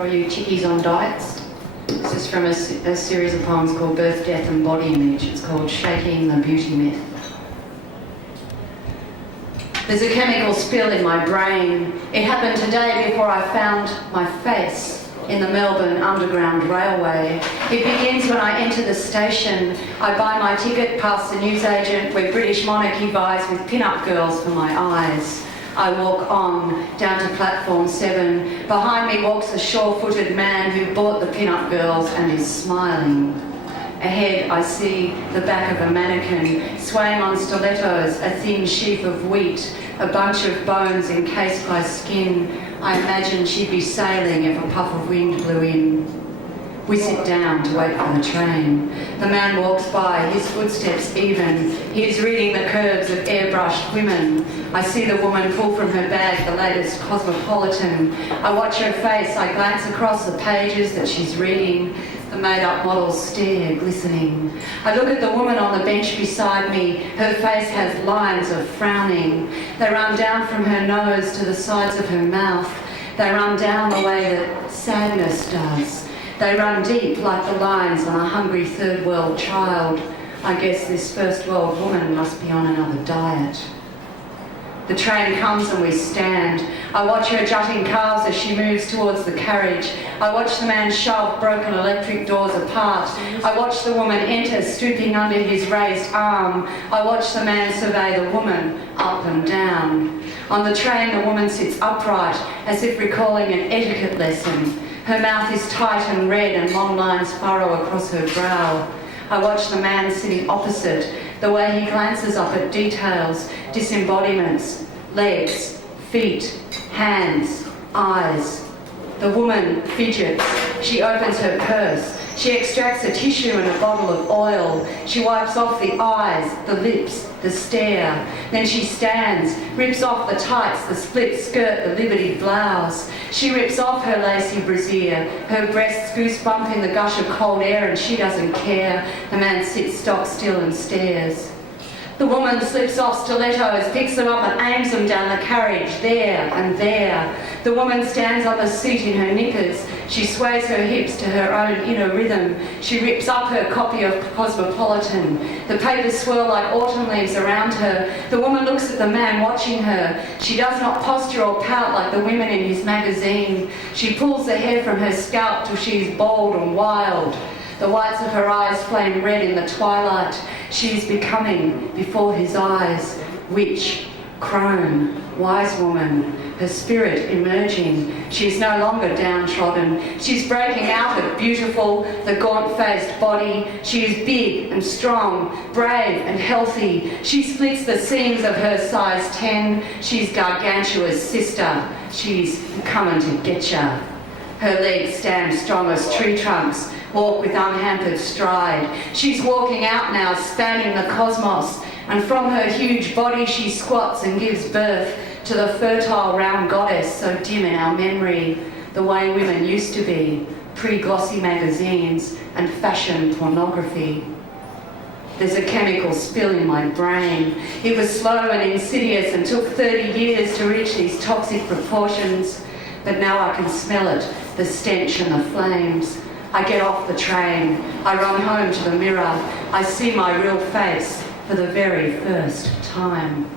For all you chickies on diets, this is from a series of poems called Birth, Death and Body Image. It's called Shaking the Beauty Myth. There's a chemical spill in my brain. It happened today before I found my face in the Melbourne Underground Railway. It begins when I enter the station. I buy my ticket past the newsagent where British monarchy vies with pin-up girls for my eyes. I walk on, down to platform 7. Behind me walks a sure-footed man who bought the pin-up girls and is smiling. Ahead I see the back of a mannequin, swaying on stilettos, a thin sheaf of wheat, a bunch of bones encased by skin. I imagine she'd be sailing if a puff of wind blew in. We sit down to wait for the train. The man walks by, his footsteps even. He is reading the curves of airbrushed women. I see the woman pull from her bag the latest Cosmopolitan. I watch her face, I glance across the pages that she's reading. The made-up models stare, glistening. I look at the woman on the bench beside me. Her face has lines of frowning. They run down from her nose to the sides of her mouth. They run down the way that sadness does. They run deep like the lines on a hungry third world child. I guess this first world woman must be on another diet. The train comes and we stand. I watch her jutting calves as she moves towards the carriage. I watch the man shove broken electric doors apart. I watch the woman enter, stooping under his raised arm. I watch the man survey the woman up and down. On the train, the woman sits upright, as if recalling an etiquette lesson. Her mouth is tight and red and long lines furrow across her brow. I watch the man sitting opposite, the way he glances up at details, disembodiments, legs, feet, hands, eyes. The woman fidgets. She opens her purse. She extracts a tissue and a bottle of oil. She wipes off the eyes, the lips, the stare. Then she stands, rips off the tights, the split skirt, the liberty blouse. She rips off her lacy brassiere. Her breasts goosebump in the gush of cold air and she doesn't care. The man sits stock still and stares. The woman slips off stilettos, picks them up and aims them down the carriage, there and there. The woman stands on the seat in her knickers. She sways her hips to her own inner rhythm. She rips up her copy of Cosmopolitan. The papers swirl like autumn leaves around her. The woman looks at the man watching her. She does not posture or pout like the women in his magazine. She pulls the hair from her scalp till she is bold and wild. The whites of her eyes flame red in the twilight. She is becoming, before his eyes, witch, crone, wise woman, her spirit emerging. She is no longer downtrodden. She's breaking out of beautiful, the gaunt-faced body. She is big and strong, brave and healthy. She splits the seams of her size 10. She's gargantua's sister. She's coming to get ya. Her legs stand strong as tree trunks, walk with unhampered stride. She's walking out now, spanning the cosmos, and from her huge body she squats and gives birth to the fertile round goddess so dim in our memory, the way women used to be, pre-glossy magazines and fashion pornography. There's a chemical spill in my brain. It was slow and insidious and took 30 years to reach these toxic proportions, but now I can smell it, the stench and the flames. I get off the train. I run home to the mirror. I see my real face for the very first time.